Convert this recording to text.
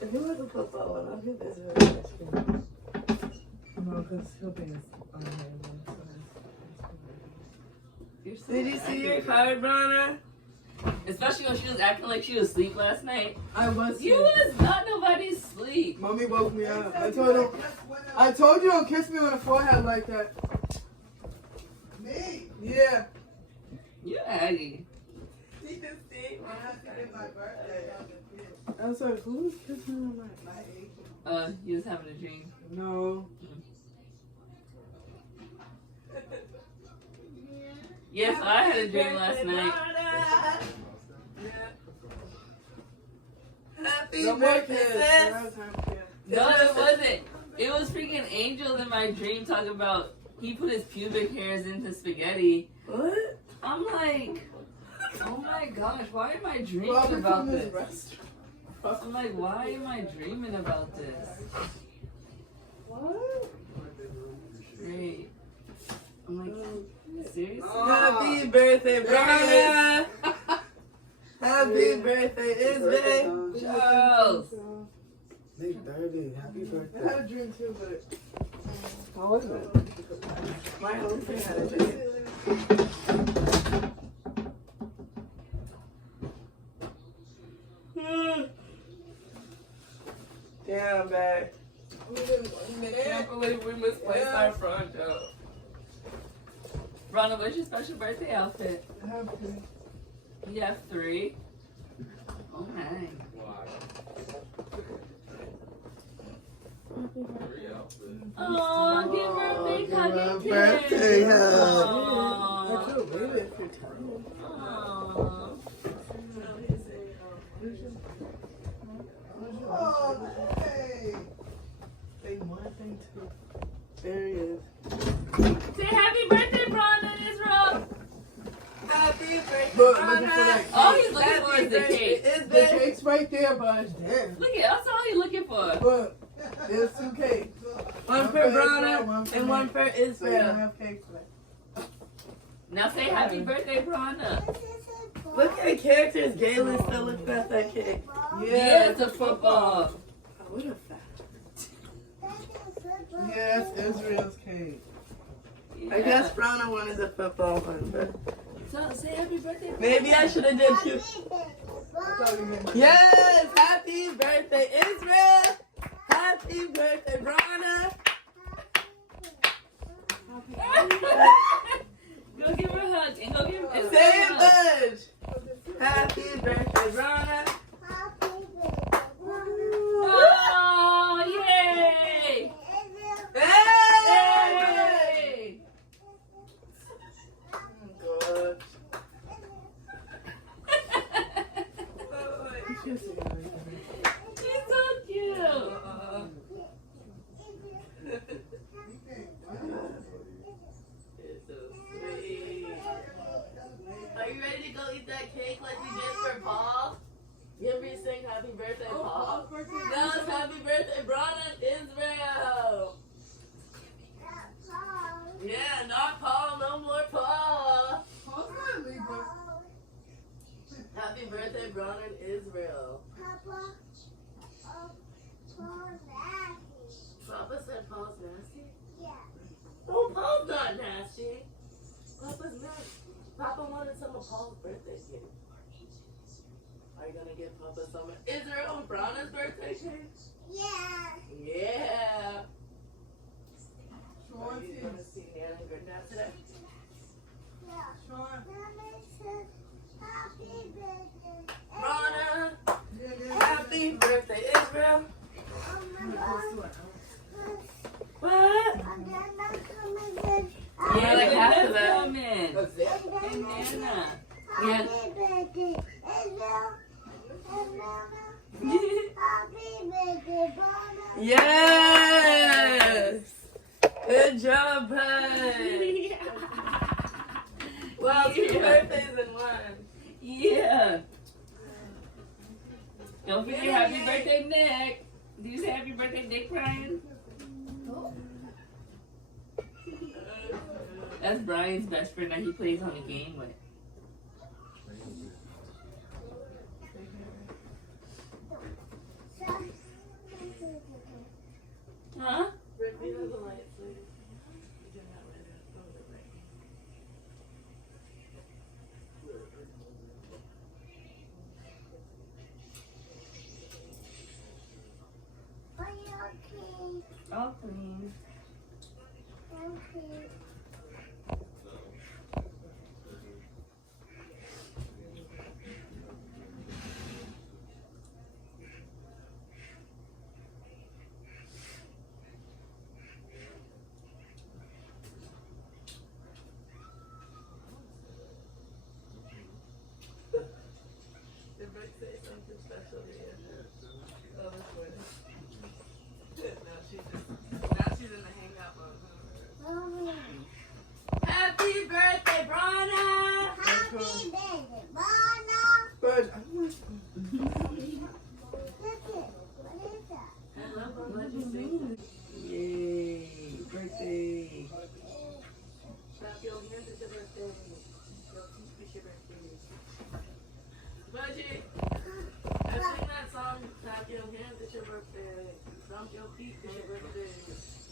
If you like a football one, I'll give this really nice cream. No, because he'll be his Did you see your card, Bronna? Especially when she was acting like she was asleep last night. I was. You was not nobody's sleep. Mommy woke me up. I told you don't kiss me on the forehead like that. Me? Yeah. You Aggie. You see? When I did my birthday. I was like, who's kissing me on my You was having a dream. No. Yes, I had a dream last night. Happy birthday, sis. No, it wasn't. It was freaking Angel in my dream talking about he put his pubic hairs into spaghetti. What? I'm like, oh my gosh, why am I dreaming about this? I'm like, why am I dreaming about this? What? Great. I'm like, seriously? Happy birthday, Brian! Happy birthday, Isbay! Charles! Big 30. Happy birthday. I had a dream too, but What was it? My whole thing had a dream. Damn, babe. I can't believe we misplaced our front door. Rhonda, what's your special birthday outfit? I have to. You have 3. Oh my. Oh, give birthday cookie. Birthday hug. Aw. I feel baby if you're tired. Aw. Oh, hey. Thing 1, thing 2. There he is. Say happy birthday, Brandon Israel. Happy birthday, Look, looking for that. All he's looking for is the cake. The cake's right there, but damn. Look at that's all he's looking for. Look, there's 2 cakes. One for Bronna and one for So you don't Israel. have cakes left. Now say happy birthday, Branda. Look at the characters. Galen still looking at that cake. Yeah, it's a football. Oh, what a fact. Yeah, that's Israel's cake. I guess Bronna wanted the football one, but So say happy birthday. maybe I should have did 2. I thought you meant Yes! Happy birthday, Israel! Happy birthday, Bronna! Go give her a hug and go give her Say it, Budge! Happy birthday, Bronna! Oh, yay! Hey! Yay! Good. He's so cute. It's so sweet. Are you ready to go eat that cake like we did for Paul? Give me sing happy birthday, Paul. No, it's happy birthday, Bronna and Israel. Yeah, not Paul, no more Paul. Happy birthday, Bronna and Israel. Papa said Paul's nasty? Yeah. Oh, Paul's not nasty. Papa's nasty. Papa wanted some of Paul's birthday cake. Are you gonna give Papa some of Israel and Bronna's birthday cake? Yeah. Yeah. Sean, Are you gonna see Nan and Granddad today? Yeah. Sean. Mommy said happy birthday. Bronna, happy birthday, Israel. Oh my God. What? I'm not coming in. Yeah, like half of that. Coming. What's that? Hey, Nana. Happy birthday, Israel. And Mama. Happy birthday, Bronna. Yes! Good job, bud. Wow, 2 birthdays in 1. Yeah. Don't forget happy Yay. birthday, Nick. Did you say happy birthday, Nick Brian? That's Brian's best friend that he plays on the game with. all clean. Okay. Did Brooke say something special to you? Oh, that's funny. Now she's in the hangout mode. Mommy. Happy birthday, Bronna! Happy birthday, Mama. But Look it. What is that? I love how much you sing. Yay, birthday. Clap your hands, it's your birthday. Your feet, it's your birthday. Budgie, I sing that song, clap your hands, it's your birthday. Stomp your feet, it's your birthday.